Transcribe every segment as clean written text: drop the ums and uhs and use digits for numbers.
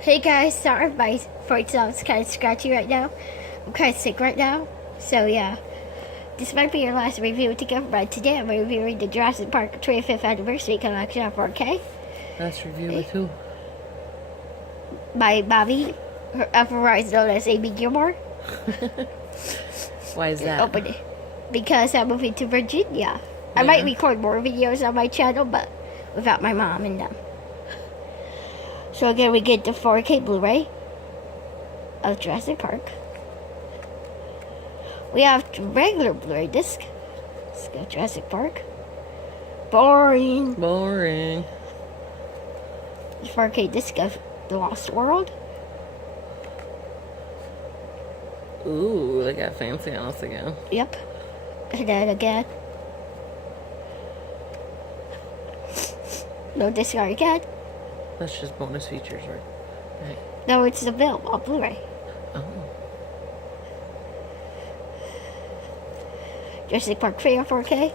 Hey guys, sorry my voice sounds kind of scratchy right now. I'm kind of sick right now. So yeah, this might be your last review together, but today I'm reviewing the Jurassic Park 25th Anniversary Collection on 4K Last review with who? by Bobby, otherwise known as Amy Gilmore. Why is that? Open it. Because I'm moving to Virginia. I might record more videos on my channel, but without my mom and them. So again, we get the 4K Blu-ray of Jurassic Park. We have the regular Blu-ray disc. Let's go Jurassic Park. Boring. Boring. The 4K disc of The Lost World. Ooh, they got fancy on us again. Yep. And then again. No discard again. That's just bonus features, right? No, it's available on Blu-ray. Oh. Jurassic Park 3 on 4K.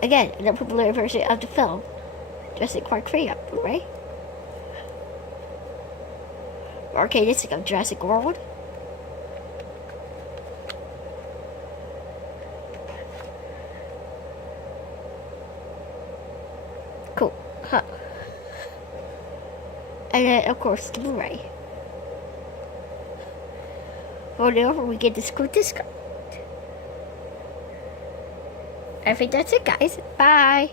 Again, another Blu-ray version of the film. Jurassic Park 3 on Blu-ray. 4K disc of Jurassic World. Cool. Huh. And then, of course, the Blu-ray. Over, we get this cool disc. I think that's it, guys. Bye.